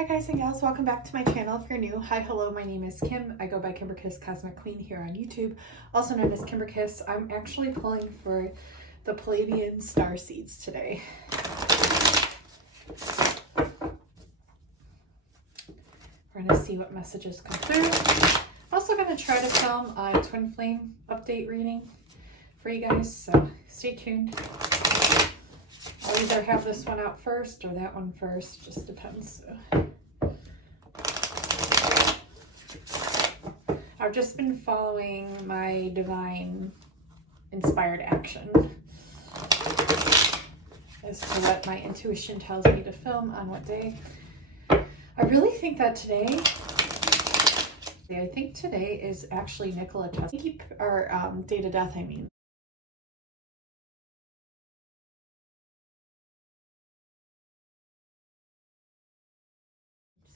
Hi guys and gals, welcome back to my channel. If you're new, hi, hello, my name is Kim. I go by Kimberkiss Cosmic Queen here on YouTube, also known as Kimberkiss. I'm actually pulling for the Pleiadian Starseeds today. We're going to see what messages come through. I'm also going to try to film a Twin Flame update reading for you guys, so stay tuned. I'll either have this one out first or that one first, just depends. I've just been following my divine inspired action as to what my intuition tells me to film on what day. I really think that today is actually Nikola Tesla, or date of death, I mean.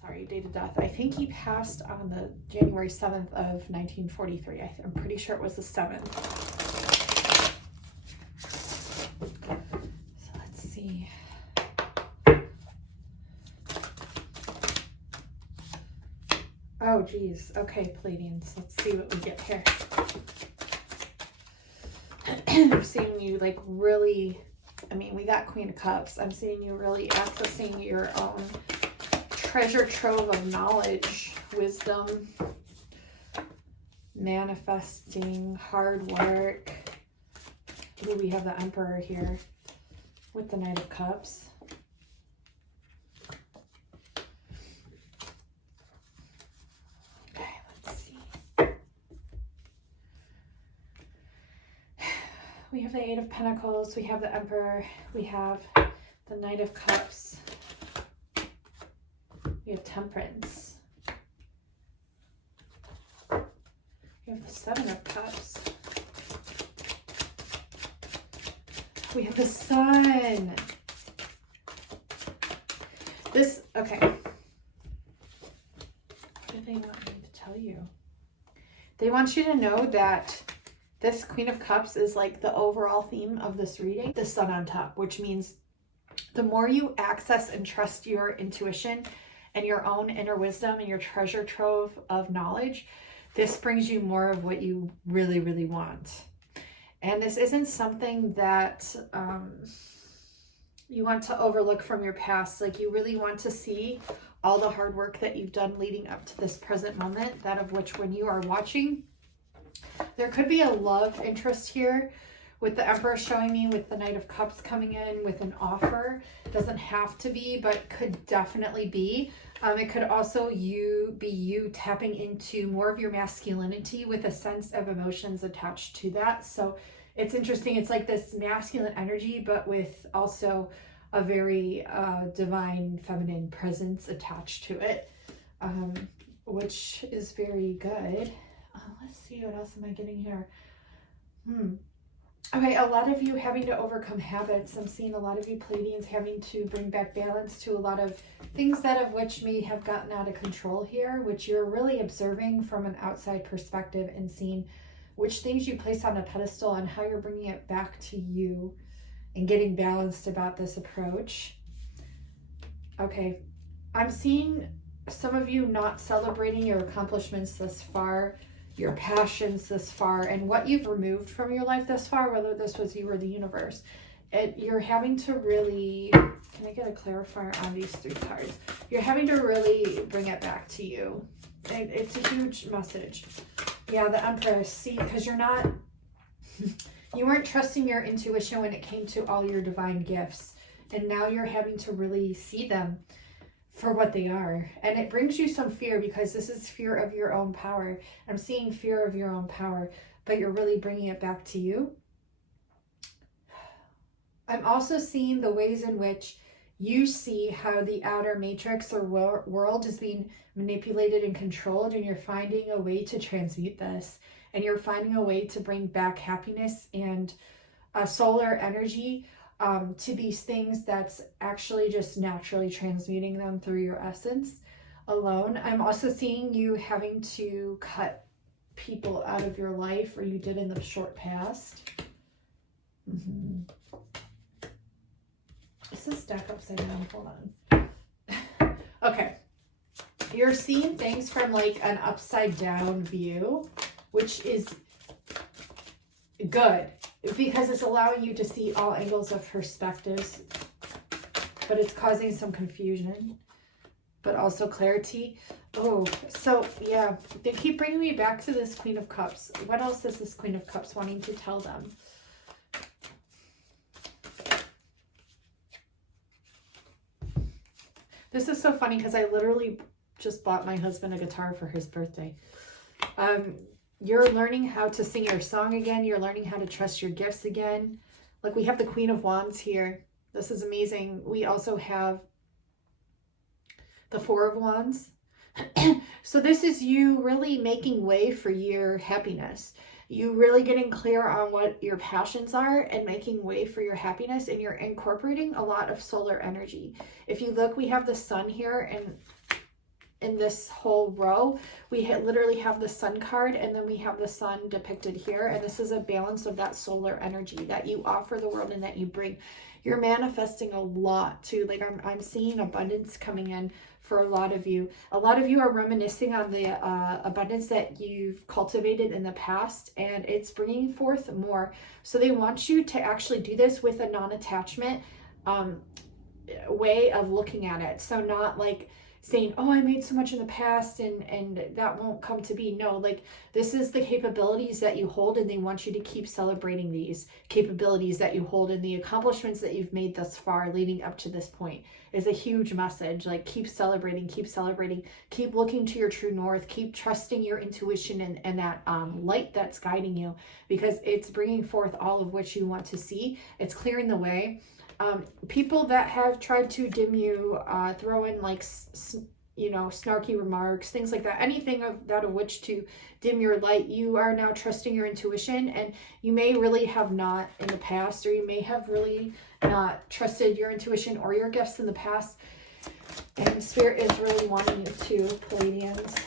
Sorry, date of death. I think he passed on the January 7th of 1943. I'm pretty sure it was the 7th. So let's see. Oh, geez. Okay, Pleiadians. Let's see what we get here. I'm seeing you like really, I mean, we got Queen of Cups. I'm seeing you really accessing your own treasure trove of knowledge, wisdom, manifesting, hard work. Ooh, we have the Emperor here with the Knight of Cups. Okay, let's see. We have the Eight of Pentacles, we have the Emperor, we have the Knight of Cups. We have Temperance. We have the Seven of Cups. We have the Sun. This, okay. What do they want me to tell you? They want you to know that this Queen of Cups is like the overall theme of this reading. The Sun on top, which means the more you access and trust your intuition and your own inner wisdom and your treasure trove of knowledge, this brings you more of what you really, really want. And this isn't something that you want to overlook from your past. Like, you really want to see all the hard work that you've done leading up to this present moment, that of which when you are watching, there could be a love interest here with the Emperor showing me, with the Knight of Cups coming in with an offer. Doesn't have to be, but could definitely be. It could also be you tapping into more of your masculinity with a sense of emotions attached to that. So it's interesting. It's like this masculine energy, but with also a very divine feminine presence attached to it, which is very good. Let's see, what else am I getting here? Okay, a lot of you having to overcome habits. I'm seeing a lot of you Pleiadians having to bring back balance to a lot of things that of which may have gotten out of control here, which you're really observing from an outside perspective and seeing which things you place on a pedestal and how you're bringing it back to you and getting balanced about this approach. Okay, I'm seeing some of you not celebrating your accomplishments thus far, your passions this far, and what you've removed from your life thus far, whether this was you or the universe. You're having to really, can I get a clarifier on these three cards? You're having to really bring it back to you. It's a huge message. Yeah, the Empress, see, because you weren't trusting your intuition when it came to all your divine gifts, and now you're having to really see them for what they are. And it brings you some fear, because this is fear of your own power. I'm seeing fear of your own power, but you're really bringing it back to you. I'm also seeing the ways in which you see how the outer matrix or world is being manipulated and controlled, and you're finding a way to transmute this, and you're finding a way to bring back happiness and solar energy to these things that's actually just naturally transmuting them through your essence alone. I'm also seeing you having to cut people out of your life, or you did in the short past. Is this deck upside down? Hold on. Okay. You're seeing things from like an upside down view, which is good because it's allowing you to see all angles of perspectives, but it's causing some confusion, but also clarity. Oh, so yeah, they keep bringing me back to this Queen of Cups. What else is this Queen of Cups wanting to tell them? This is so funny because I literally just bought my husband a guitar for his birthday. You're learning how to sing your song again. You're learning how to trust your gifts again. Like, we have the Queen of Wands here. This is amazing. We also have the Four of Wands. So this is you really making way for your happiness. You really getting clear on what your passions are and making way for your happiness, and you're incorporating a lot of solar energy. If you look, we have the sun here, and in this whole row, we literally have the sun card, and then we have the sun depicted here, and this is a balance of that solar energy that you offer the world and that you bring. You're manifesting a lot too. Like, I'm seeing abundance coming in for a lot of you. A lot of you are reminiscing on the abundance that you've cultivated in the past, and it's bringing forth more. So they want you to actually do this with a non-attachment way of looking at it. So not like saying, oh, I made so much in the past and that won't come to be. No, like, this is the capabilities that you hold, and they want you to keep celebrating these capabilities that you hold, and the accomplishments that you've made thus far leading up to this point is a huge message. Like, keep celebrating, keep looking to your true north, keep trusting your intuition and that light that's guiding you, because it's bringing forth all of what you want to see. It's clearing the way. People that have tried to dim you, throw in like, you know, snarky remarks, things like that, anything of which to dim your light, you are now trusting your intuition, and you may really have not in the past, or you may have really not trusted your intuition or your gifts in the past, and Spirit is really wanting you to, Pleiadians.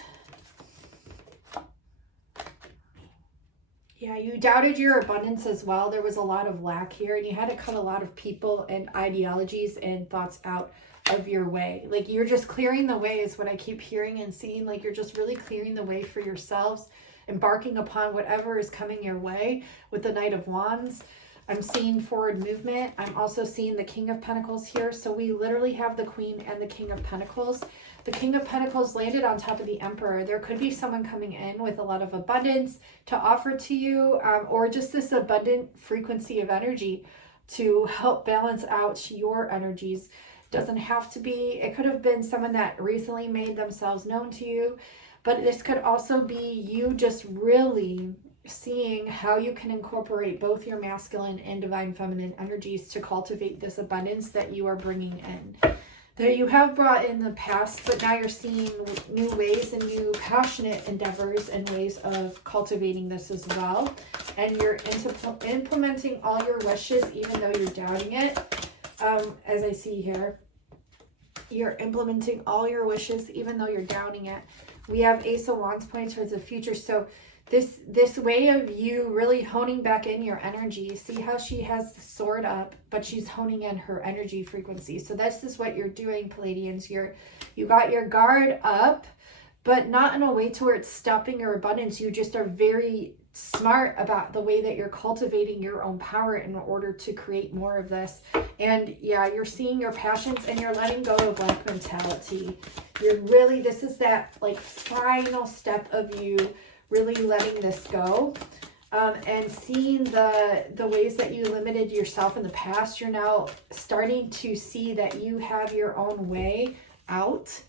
Yeah, you doubted your abundance as well. There was a lot of lack here, and you had to cut a lot of people and ideologies and thoughts out of your way. Like, you're just clearing the way is what I keep hearing and seeing. Like, you're just really clearing the way for yourselves, embarking upon whatever is coming your way with the Knight of Wands. I'm seeing forward movement. I'm also seeing the King of Pentacles here. So we literally have the Queen and the King of Pentacles. The King of Pentacles landed on top of the Emperor. There could be someone coming in with a lot of abundance to offer to you, or just this abundant frequency of energy to help balance out your energies. Doesn't have to be. It could have been someone that recently made themselves known to you, but this could also be you just really seeing how you can incorporate both your masculine and divine feminine energies to cultivate this abundance that you are bringing in, that you have brought in the past, but now you're seeing new ways and new passionate endeavors and ways of cultivating this as well. And you're implementing all your wishes, even though you're doubting it. As I see here, you're implementing all your wishes, even though you're doubting it. We have Ace of Wands pointing towards the future. So this way of you really honing back in your energy. See how she has the sword up, but she's honing in her energy frequency. So this is what you're doing, Pleiadians. You got your guard up, but not in a way to where it's stopping your abundance. You just are very smart about the way that you're cultivating your own power in order to create more of this. And yeah, you're seeing your passions and you're letting go of lack mentality. You're really, this is that like final step of you really letting this go, and seeing the ways that you limited yourself in the past. You're now starting to see that you have your own way out.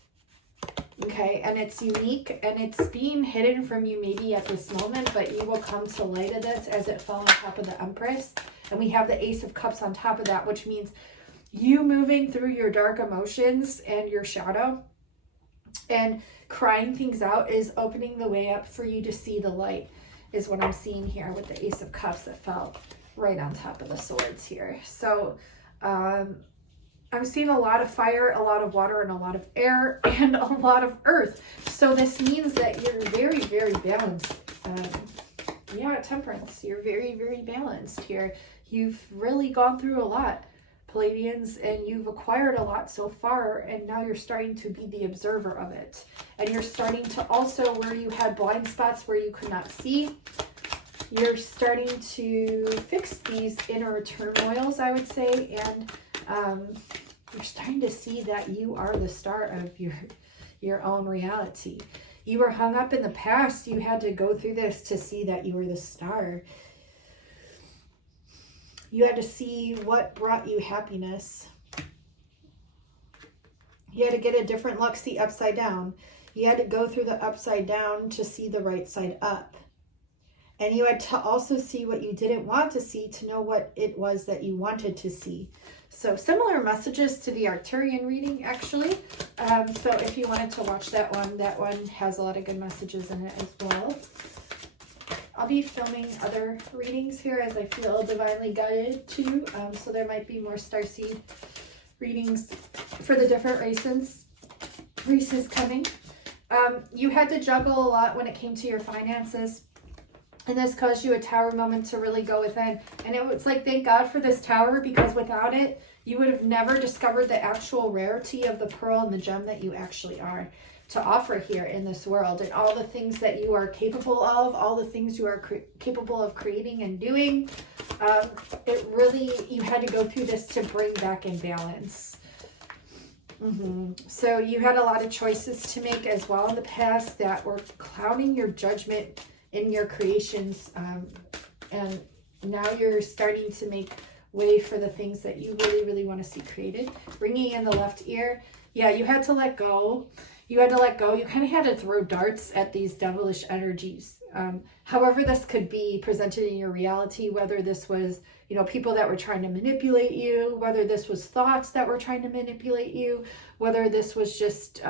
Okay, and it's unique and it's being hidden from you maybe at this moment, but you will come to light of this as it fell on top of the Empress. And we have the Ace of Cups on top of that, which means you moving through your dark emotions and your shadow and crying things out is opening the way up for you to see the light, is what I'm seeing here with the Ace of Cups that fell right on top of the swords here. So I'm seeing a lot of fire, a lot of water, and a lot of air, and a lot of earth. So this means that you're very, very balanced. Yeah, Temperance, you're very, very balanced here. You've really gone through a lot, Pleiadians, and you've acquired a lot so far, and now you're starting to be the observer of it. And you're starting to also, where you had blind spots where you could not see, you're starting to fix these inner turmoils, I would say, and you're starting to see that you are the star of your own reality. You were hung up in the past. You had to go through this to see that you were the star. You had to see what brought you happiness. You had to get a different look, see upside down. You had to go through the upside down to see the right side up. And you had to also see what you didn't want to see to know what it was that you wanted to see. So similar messages to the Arcturian reading, actually. So if you wanted to watch that one has a lot of good messages in it as well. I'll be filming other readings here as I feel divinely guided to. So there might be more starseed readings for the different races coming. You had to juggle a lot when it came to your finances. And this caused you a tower moment to really go within. And it was like, thank God for this tower, because without it, you would have never discovered the actual rarity of the pearl and the gem that you actually are to offer here in this world. And all the things that you are capable of, all the things you are capable of creating and doing. It really, you had to go through this to bring back in balance. So you had a lot of choices to make as well in the past that were clouding your judgment in your creations, and now you're starting to make way for the things that you really, really want to see created. Ringing in the left ear. Yeah, you had to let go. You had to let go. You kind of had to throw darts at these devilish energies. However this could be presented in your reality, whether this was, you know, people that were trying to manipulate you, whether this was thoughts that were trying to manipulate you, whether this was just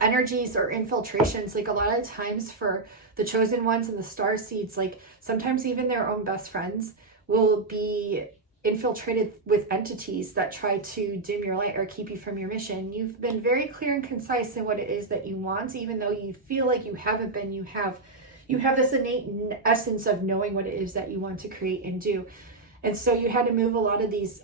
energies or infiltrations. Like a lot of times for the chosen ones and the star seeds, like sometimes even their own best friends will be infiltrated with entities that try to dim your light or keep you from your mission. You've been very clear and concise in what it is that you want, even though you feel like you haven't been. You have this innate essence of knowing what it is that you want to create and do. And so you had to move a lot of these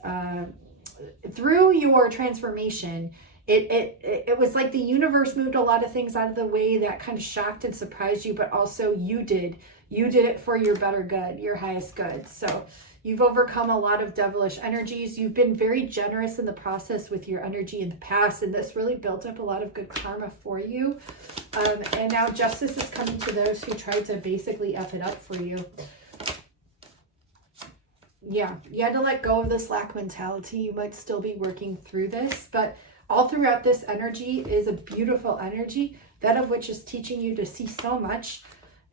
through your transformation. It was like the universe moved a lot of things out of the way that kind of shocked and surprised you, but also you did it for your better good, your highest good. So you've overcome a lot of devilish energies. You've been very generous in the process with your energy in the past, and this really built up a lot of good karma for you. And now justice is coming to those who tried to basically F it up for you. Yeah, you had to let go of this lack mentality. You might still be working through this, but all throughout this energy is a beautiful energy, that of which is teaching you to see so much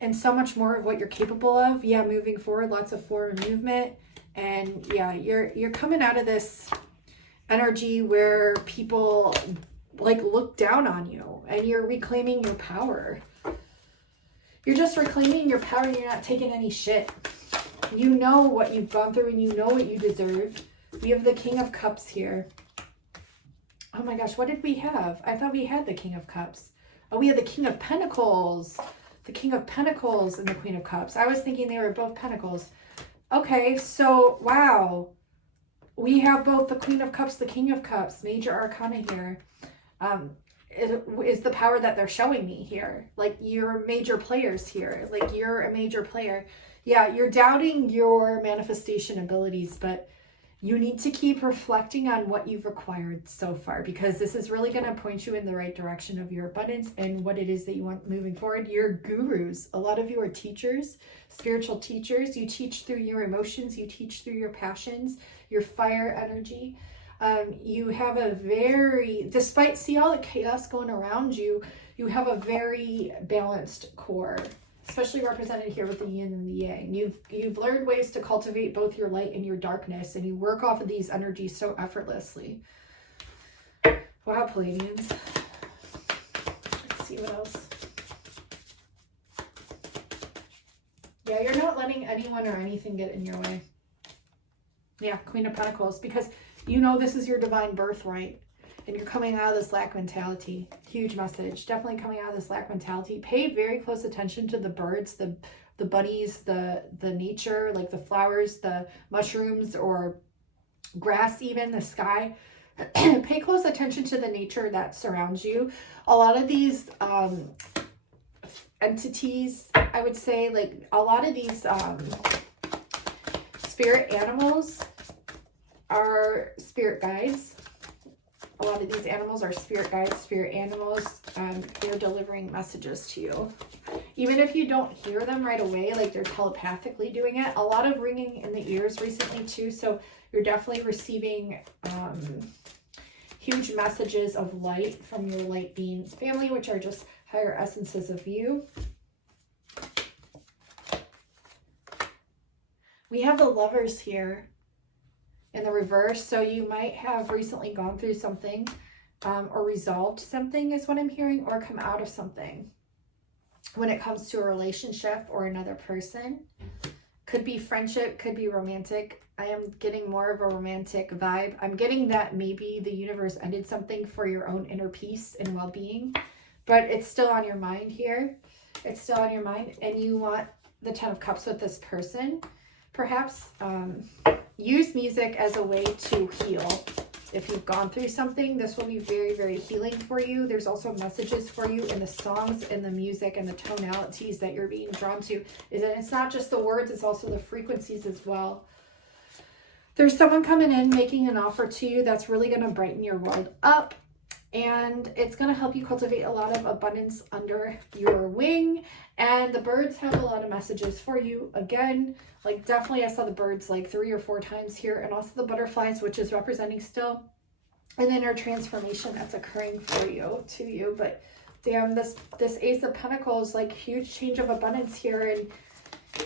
and so much more of what you're capable of. Yeah, moving forward, lots of forward movement. And yeah, you're coming out of this energy where people like look down on you, and you're reclaiming your power. You're just reclaiming your power, and you're not taking any shit. You know what you've gone through, and you know what you deserve. We have the King of Cups here. Oh my gosh, what did we have? I thought we had the King of Cups. Oh, we had the King of Pentacles. The King of Pentacles and the Queen of Cups. I was thinking they were both Pentacles. Okay, so, wow. We have both the Queen of Cups, the King of Cups, major arcana here. Is the power that they're showing me here. Like, you're major players here. Like, you're a major player. Yeah, you're doubting your manifestation abilities, but you need to keep reflecting on what you've acquired so far, because this is really going to point you in the right direction of your abundance and what it is that you want moving forward. You're gurus. A lot of you are teachers, spiritual teachers. You teach through your emotions. You teach through your passions, your fire energy. You have a very, despite see all the chaos going around you, you have a very balanced core, especially represented here with the yin and the yang. You've learned ways to cultivate both your light and your darkness, and you work off of these energies so effortlessly. Wow, Pleiadians. Let's see what else. Yeah, you're not letting anyone or anything get in your way. Yeah, Queen of Pentacles, because you know this is your divine birthright. And you're coming out of this lack mentality. Huge message. Definitely coming out of this lack mentality. Pay very close attention to the birds, the bunnies, the nature, like the flowers, the mushrooms, or grass, even the sky. Pay close attention to the nature that surrounds you. A lot of these entities, I would say, like a lot of these spirit animals are spirit guides. A lot of these animals are spirit guides, spirit animals. They're delivering messages to you. Even if you don't hear them right away, like they're telepathically doing it. A lot of ringing in the ears recently too. So you're definitely receiving huge messages of light from your light being family, which are just higher essences of you. We have the Lovers here in the reverse. So you might have recently gone through something or resolved something is what I'm hearing, or come out of something when it comes to a relationship or another person. Could be friendship, could be romantic. I am getting more of a romantic vibe. I'm getting that maybe the universe ended something for your own inner peace and well-being, but it's still on your mind here. It's still on your mind, and you want the 10 of Cups with this person. Perhaps use music as a way to heal. If you've gone through something, this will be very, very healing for you. There's also messages for you in the songs and the music and the tonalities that you're being drawn to. It's not just the words, it's also the frequencies as well. There's someone coming in making an offer to you that's really going to brighten your world up. And it's going to help you cultivate a lot of abundance under your wing. And the birds have a lot of messages for you. Again, like definitely I saw the birds like 3 or 4 times here. And also the butterflies, which is representing still an inner transformation that's occurring for you, to you. But damn, this Ace of Pentacles, like huge change of abundance here. And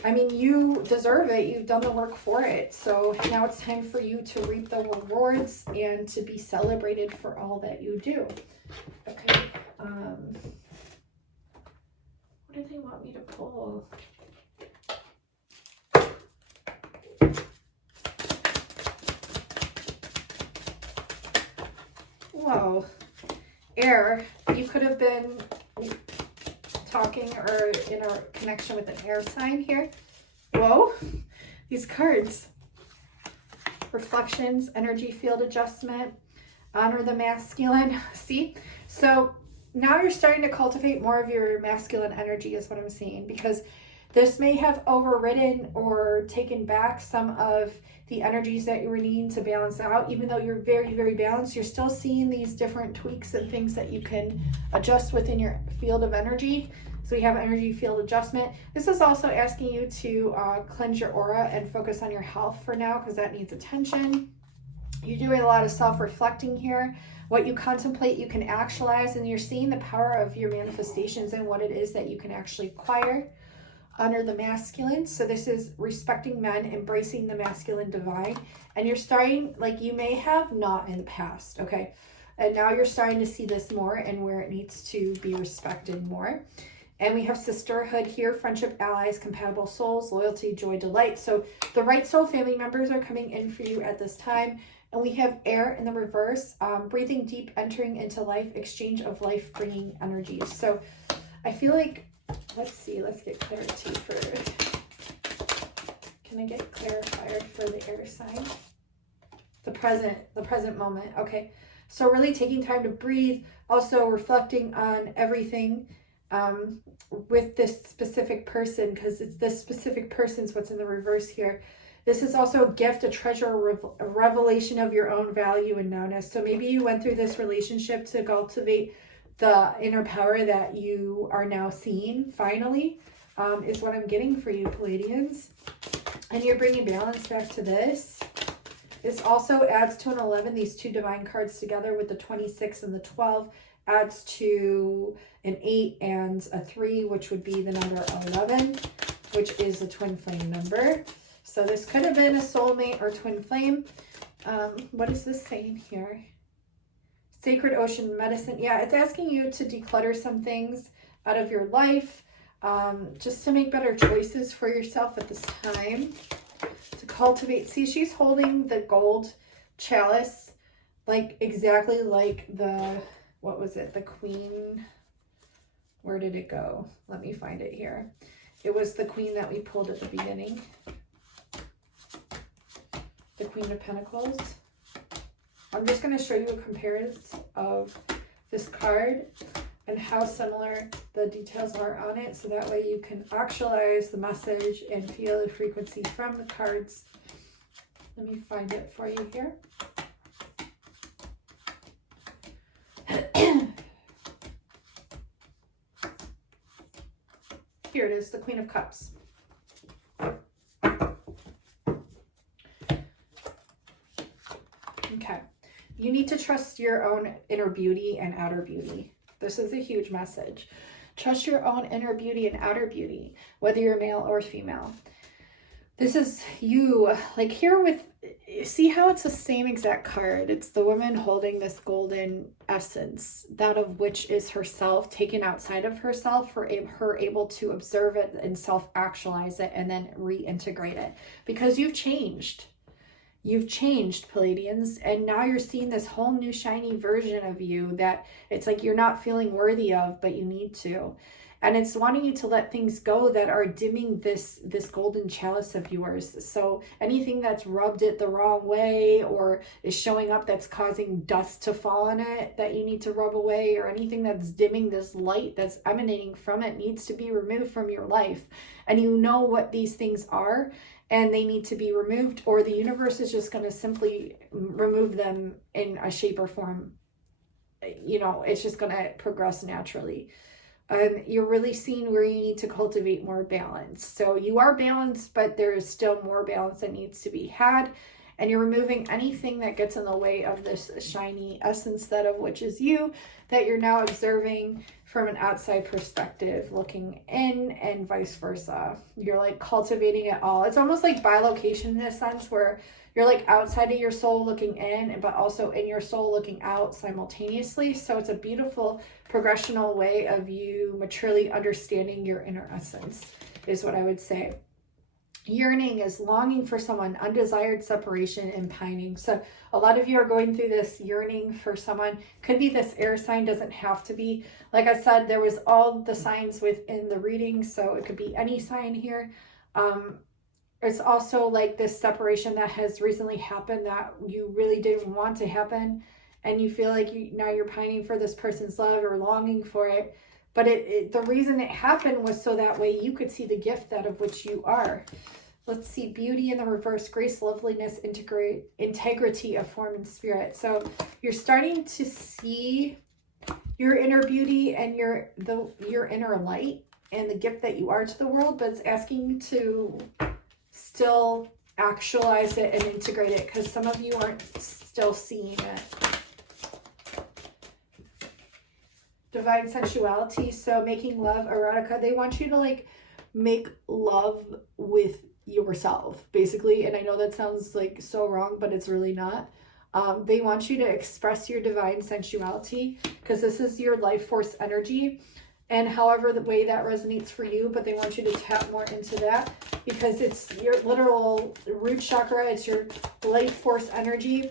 I mean, you deserve it. You've done the work for it. So now it's time for you to reap the rewards and to be celebrated for all that you do. Okay. What do they want me to pull? Whoa. Air. You could have been talking or in a connection with an air sign here. Whoa, these cards. Reflections, energy field adjustment, honor the masculine. See? So now you're starting to cultivate more of your masculine energy is what I'm seeing, because this may have overridden or taken back some of the energies that you were needing to balance out. Even though you're very, very balanced, you're still seeing these different tweaks and things that you can adjust within your field of energy. So we have energy field adjustment. This is also asking you to cleanse your aura and focus on your health for now, because that needs attention. You're doing a lot of self-reflecting here. What you contemplate, you can actualize, and you're seeing the power of your manifestations and what it is that you can actually acquire. Honor the masculine. So this is respecting men, embracing the masculine divine. And you're starting, like you may have not in the past, okay? And now you're starting to see this more and where it needs to be respected more. And we have sisterhood here, friendship, allies, compatible souls, loyalty, joy, delight. So the right soul family members are coming in for you at this time. And we have air in the reverse, breathing deep, entering into life, exchange of life-bringing energies. So I feel like, let's see, let's get clarity for, can I get clarified for the air sign? The present moment. Okay. So really taking time to breathe, also reflecting on everything with this specific person, because it's this specific person's what's in the reverse here. This is also a gift, a treasure, a revelation of your own value and nowness. So maybe you went through this relationship to cultivate the inner power that you are now seeing, finally, is what I'm getting for you, Pleiadians. And you're bringing balance back to this. This also adds to an 11. These two divine cards together with the 26 and the 12 adds to an 8 and a 3, which would be the number 11, which is the twin flame number. So this could have been a soulmate or twin flame. What is this saying here? Sacred ocean medicine. Yeah, it's asking you to declutter some things out of your life, just to make better choices for yourself at this time. To cultivate. See, she's holding the gold chalice, like exactly like the, what was it? The queen. Where did it go? Let me find it here. It was the queen that we pulled at the beginning. the Queen of Pentacles. I'm just going to show you a comparison of this card and how similar the details are on it, so that way you can actualize the message and feel the frequency from the cards. Let me find it for you here. Here it is, the Queen of Cups. Okay. You need to trust your own inner beauty and outer beauty. This is a huge message. Trust your own inner beauty and outer beauty, whether you're male or female. This is you, like here with, see how it's the same exact card. It's the woman holding this golden essence, that of which is herself, taken outside of herself, for her able to observe it and self-actualize it and then reintegrate it. Because you've changed. You've changed, Pleiadians, and now you're seeing this whole new shiny version of you that it's like you're not feeling worthy of, but you need to. And it's wanting you to let things go that are dimming this golden chalice of yours. So anything that's rubbed it the wrong way or is showing up that's causing dust to fall on it that you need to rub away, or anything that's dimming this light that's emanating from it, needs to be removed from your life. And you know what these things are, and they need to be removed, or the universe is just going to simply remove them in a shape or form. You know, it's just going to progress naturally. You're really seeing where you need to cultivate more balance. So you are balanced, but there is still more balance that needs to be had. And you're removing anything that gets in the way of this shiny essence, that of which is you, that you're now observing from an outside perspective, looking in, and vice versa. You're like cultivating it all. It's almost like bilocation in a sense, where you're like outside of your soul looking in, but also in your soul looking out simultaneously. So it's a beautiful progressional way of you maturely understanding your inner essence, is what I would say. Yearning is longing for someone, undesired separation, and pining. So a lot of you are going through this yearning for someone. Could be this air sign, doesn't have to be. Like I said, there was all the signs within the reading, so it could be any sign here. It's also like this separation that has recently happened that you really didn't want to happen, and you feel like now you're pining for this person's love or longing for it. But the reason it happened was so that way you could see the gift that of which you are. Let's see, beauty in the reverse, grace, loveliness, integrity of form and spirit. So you're starting to see your inner beauty and your inner light and the gift that you are to the world, but it's asking you to still actualize it and integrate it, because some of you aren't still seeing it. Divine sensuality, so making love, erotica. They want you to like make love with yourself, basically. And I know that sounds like so wrong, but it's really not. They want you to express your divine sensuality, because this is your life force energy, and however the way that resonates for you, but they want you to tap more into that, because it's your literal root chakra, it's your life force energy,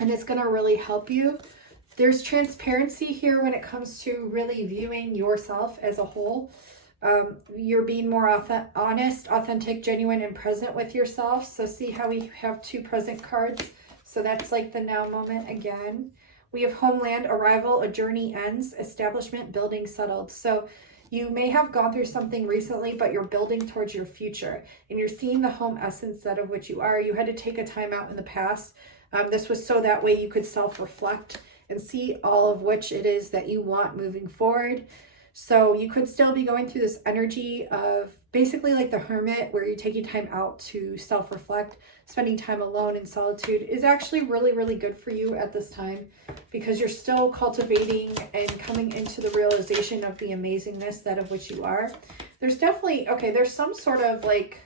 and it's going to really help you. There's transparency here when it comes to really viewing yourself as a whole. You're being more honest, authentic, genuine, and present with yourself. So see how we have two present cards. So that's like the now moment again. We have homeland, arrival, a journey ends, establishment, building, settled. So you may have gone through something recently, but you're building towards your future. And you're seeing the home essence that of which you are. You had to take a time out in the past. This was so that way you could self-reflect and see all of which it is that you want moving forward. So you could still be going through this energy of basically like the hermit, where you're taking time out to self-reflect. Spending time alone in solitude is actually really, really good for you at this time, because you're still cultivating and coming into the realization of the amazingness that of which you are. There's definitely, okay, there's some sort of like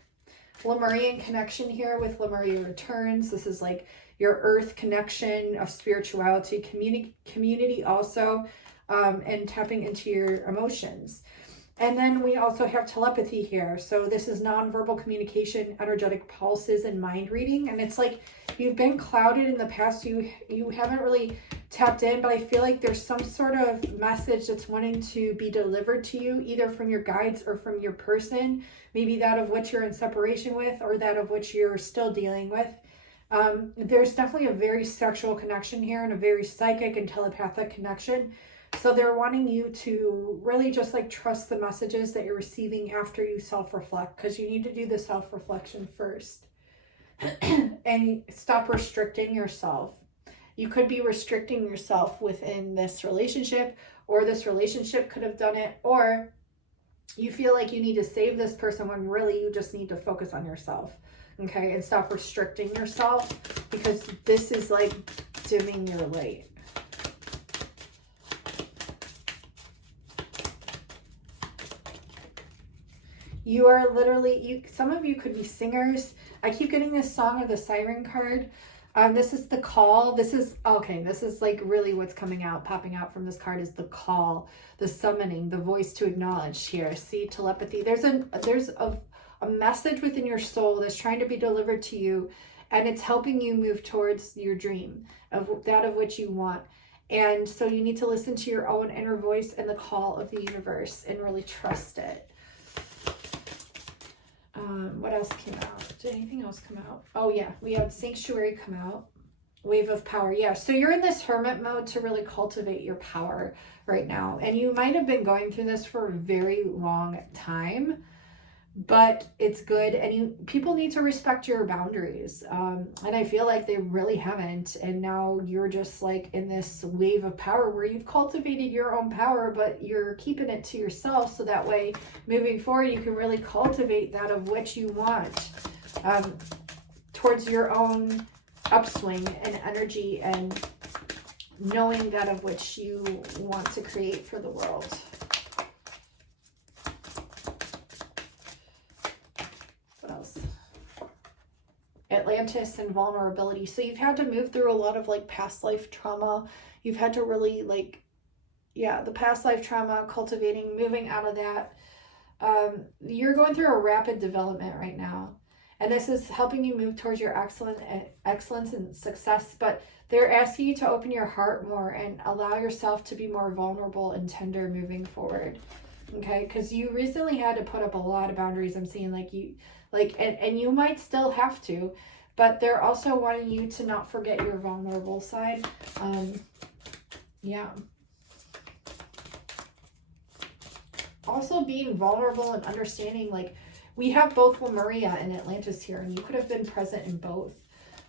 Lemurian connection here with Lemuria returns. This is like your earth connection of spirituality, community also, and tapping into your emotions. And then we also have telepathy here. So this is nonverbal communication, energetic pulses, and mind reading. And it's like you've been clouded in the past. You haven't really tapped in, but I feel like there's some sort of message that's wanting to be delivered to you, either from your guides or from your person, maybe that of which you're in separation with, or that of which you're still dealing with. There's definitely a very sexual connection here and a very psychic and telepathic connection. So they're wanting you to really just like trust the messages that you're receiving after you self-reflect, because you need to do the self-reflection first. And stop restricting yourself. You could be restricting yourself within this relationship, or this relationship could have done it, or you feel like you need to save this person when really you just need to focus on yourself. Okay, and stop restricting yourself, because this is like dimming your light. You are literally, some of you could be singers. I keep getting this Song of the Siren card. This is the call. This is, okay, this is like really what's coming out, popping out from this card is the call, the summoning, the voice to acknowledge here. See, telepathy. There's a message within your soul that's trying to be delivered to you, and it's helping you move towards your dream, of that of which you want. And so you need to listen to your own inner voice and the call of the universe and really trust it. What else came out? Did anything else come out? Oh yeah, we had Sanctuary come out. Wave of Power. Yeah, so you're in this hermit mode to really cultivate your power right now. And you might have been going through this for a very long time, but it's good. And people need to respect your boundaries. And I feel like they really haven't. And now you're just like in this wave of power where you've cultivated your own power, but you're keeping it to yourself. So that way, moving forward, you can really cultivate that of which you want towards your own upswing and energy, and knowing that of which you want to create for the world. Atlantis and vulnerability. So you've had to move through a lot of like past life trauma. You've had to really like, yeah, the past life trauma, cultivating, moving out of that. You're going through a rapid development right now. And this is helping you move towards your excellence and success. But they're asking you to open your heart more and allow yourself to be more vulnerable and tender moving forward. Okay, because you recently had to put up a lot of boundaries. I'm seeing like you, and you might still have to, but they're also wanting you to not forget your vulnerable side. Yeah. Also being vulnerable and understanding, like we have both Lemuria and Atlantis here, and you could have been present in both.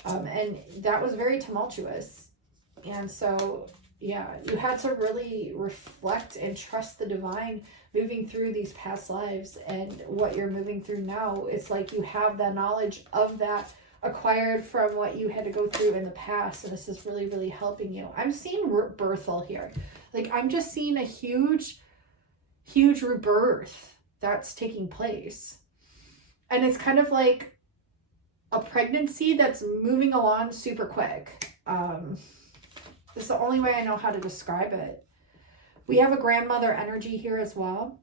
And that was very tumultuous. And so, yeah, you had to really reflect and trust the divine moving through these past lives, and what you're moving through now. It's like you have the knowledge of that acquired from what you had to go through in the past, and this is really, really helping you. I'm seeing rebirthal here. Like I'm just seeing a huge rebirth that's taking place. And it's kind of like a pregnancy that's moving along super quick. It's the only way I know how to describe it. We have a grandmother energy here as well.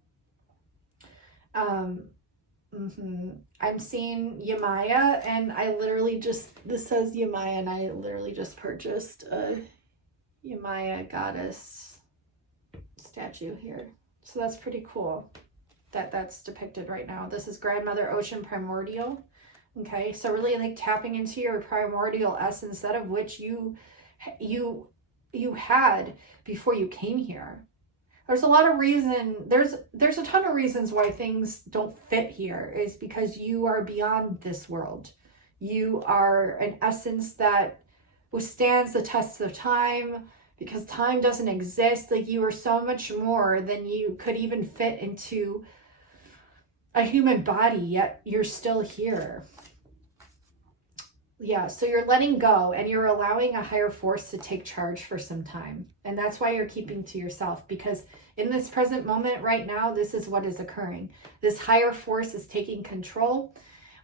I'm seeing Yamaya, and I literally just, this says Yamaya, and I literally just purchased a Yamaya goddess statue here. So that's pretty cool that that's depicted right now. This is Grandmother Ocean Primordial. Okay, so really like tapping into your primordial essence, that of which you had before you came here. There's a lot of reason, there's a ton of reasons why things don't fit here, is because you are beyond this world. You are an essence that withstands the tests of time, because time doesn't exist. Like you are so much more than you could even fit into a human body, yet you're still here. Yeah, so you're letting go and you're allowing a higher force to take charge for some time. And that's why you're keeping to yourself, because in this present moment right now, this is what is occurring. This higher force is taking control.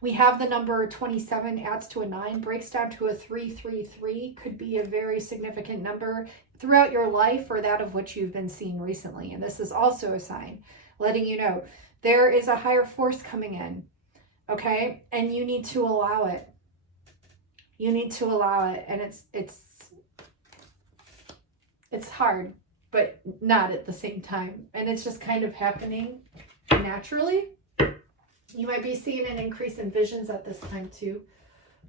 We have the number 27 adds to a 9, breaks down to a 333, could be a very significant number throughout your life, or that of which you've been seeing recently. And this is also a sign letting you know there is a higher force coming in, okay? And you need to allow it. You need to allow it, and it's hard, but not at the same time. And it's just kind of happening naturally. You might be seeing an increase in visions at this time too.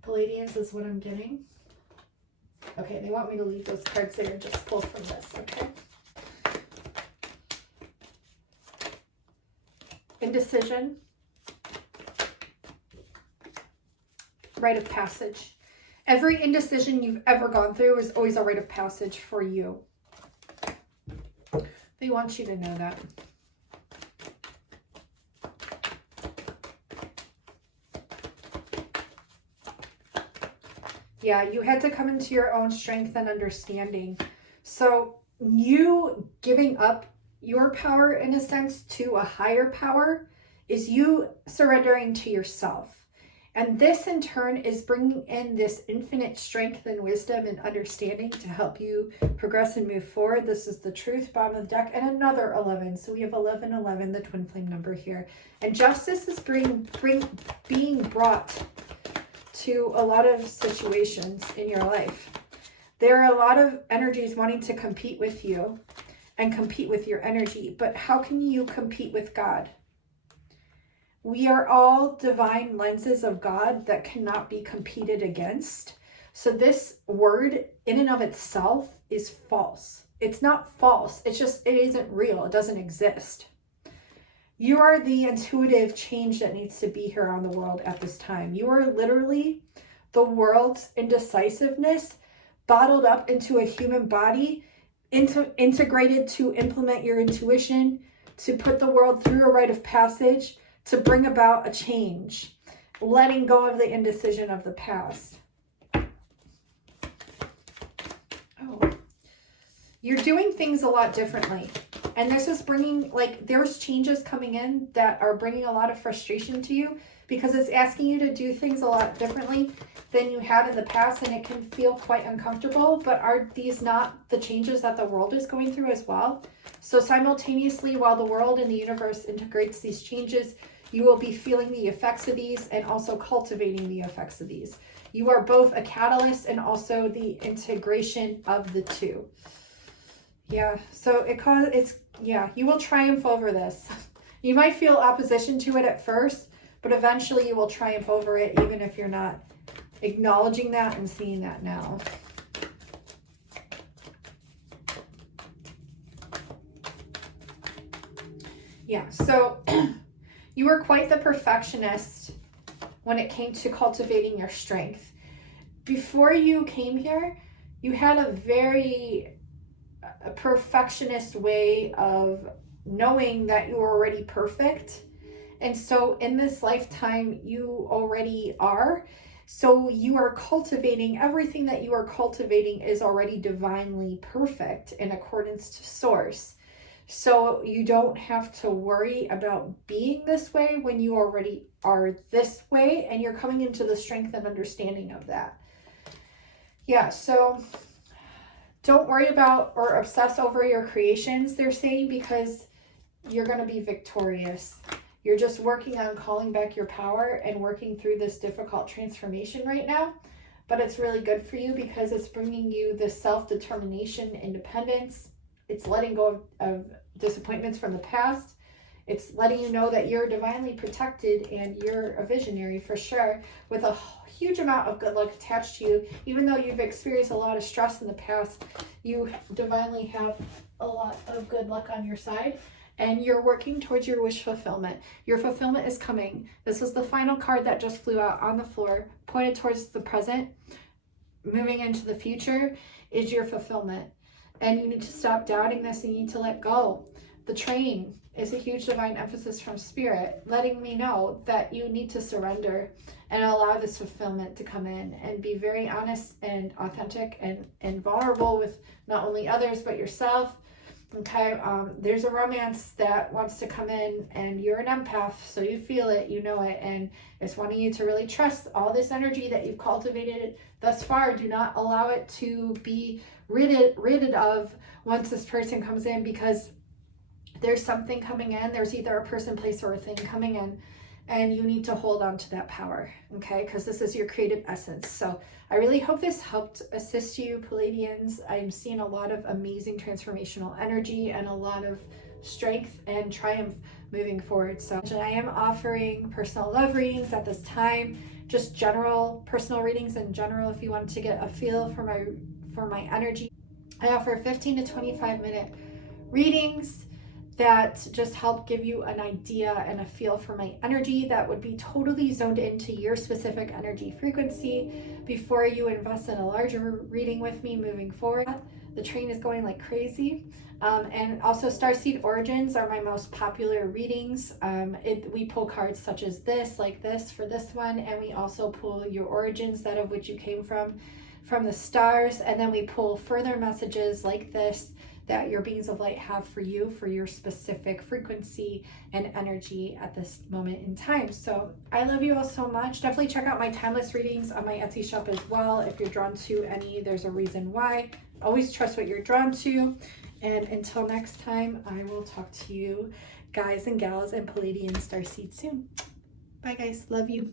Pleiadians is what I'm getting. Okay, they want me to leave those cards there and just pull from this, okay? Indecision. Rite of passage. Every indecision you've ever gone through is always a rite of passage for you. They want you to know that. Yeah, you had to come into your own strength and understanding. So you giving up your power, in a sense, to a higher power is you surrendering to yourself. And this in turn is bringing in this infinite strength and wisdom and understanding to help you progress and move forward. This is the truth, bottom of the deck, and another 11. So we have 1111, the twin flame number here. And justice is being brought to a lot of situations in your life. There are a lot of energies wanting to compete with you and compete with your energy. But how can you compete with God? We are all divine lenses of God that cannot be competed against. So this word in and of itself is false. It's not false. It's just, it isn't real. It doesn't exist. You are the intuitive change that needs to be here on the world at this time. You are literally the world's indecisiveness bottled up into a human body, integrated to implement your intuition, to put the world through a rite of passage, to bring about a change, letting go of the indecision of the past. Oh, you're doing things a lot differently. And this is bringing, like, there's changes coming in that are bringing a lot of frustration to you because it's asking you to do things a lot differently than you had in the past, and it can feel quite uncomfortable. But are these not the changes that the world is going through as well? So simultaneously, while the world and the universe integrates these changes, you will be feeling the effects of these and also cultivating the effects of these. You are both a catalyst and also the integration of the two. Yeah, so yeah, you will triumph over this. You might feel opposition to it at first, but eventually you will triumph over it, even if you're not acknowledging that and seeing that now. Yeah, so you were quite the perfectionist when it came to cultivating your strength. Before you came here, you had a very perfectionist way of knowing that you were already perfect. And so in this lifetime, you already are. So you are cultivating, everything that you are cultivating is already divinely perfect in accordance to source. So you don't have to worry about being this way when you already are this way, and you're coming into the strength and understanding of that. Yeah, so don't worry about or obsess over your creations, they're saying, because you're going to be victorious. You're just working on calling back your power and working through this difficult transformation right now. But it's really good for you because it's bringing you this self-determination, independence. It's letting go of disappointments from the past. It's letting you know that you're divinely protected and you're a visionary for sure, with a huge amount of good luck attached to you. Even though you've experienced a lot of stress in the past, you divinely have a lot of good luck on your side, and you're working towards your wish fulfillment. Your fulfillment is coming. This was the final card that just flew out on the floor, pointed towards the present. Moving into the future is your fulfillment. And you need to stop doubting this, and you need to let go. The train is a huge divine emphasis from spirit, letting me know that you need to surrender and allow this fulfillment to come in, and be very honest and authentic and vulnerable with not only others, but yourself. Okay, there's a romance that wants to come in, and you're an empath, so you feel it, you know it, and it's wanting you to really trust all this energy that you've cultivated thus far. Do not allow it to be rid of once this person comes in, because there's something coming in. There's either a person, place, or a thing coming in, and you need to hold on to that power, okay? Because this is your creative essence. So I really hope this helped assist you, Pleiadians. I'm seeing a lot of amazing transformational energy and a lot of strength and triumph moving forward. So I am offering personal love readings at this time. just general personal readings in general, if you want to get a feel for my energy. I offer 15 to 25 minute readings that just help give you an idea and a feel for my energy that would be totally zoned into your specific energy frequency before you invest in a larger reading with me moving forward. The train is going like crazy. And also Starseed Origins are my most popular readings. We pull cards such as this, like this for this one, and we also pull your origins, that of which you came from the stars, and then we pull further messages like this that your beings of light have for you, for your specific frequency and energy at this moment in time. So I love you all so much. Definitely check out my timeless readings on my Etsy shop as well. If you're drawn to any, there's a reason why. Always trust what you're drawn to. And until next time, I will talk to you guys and gals and Pleiadian starseed soon. Bye guys, love you.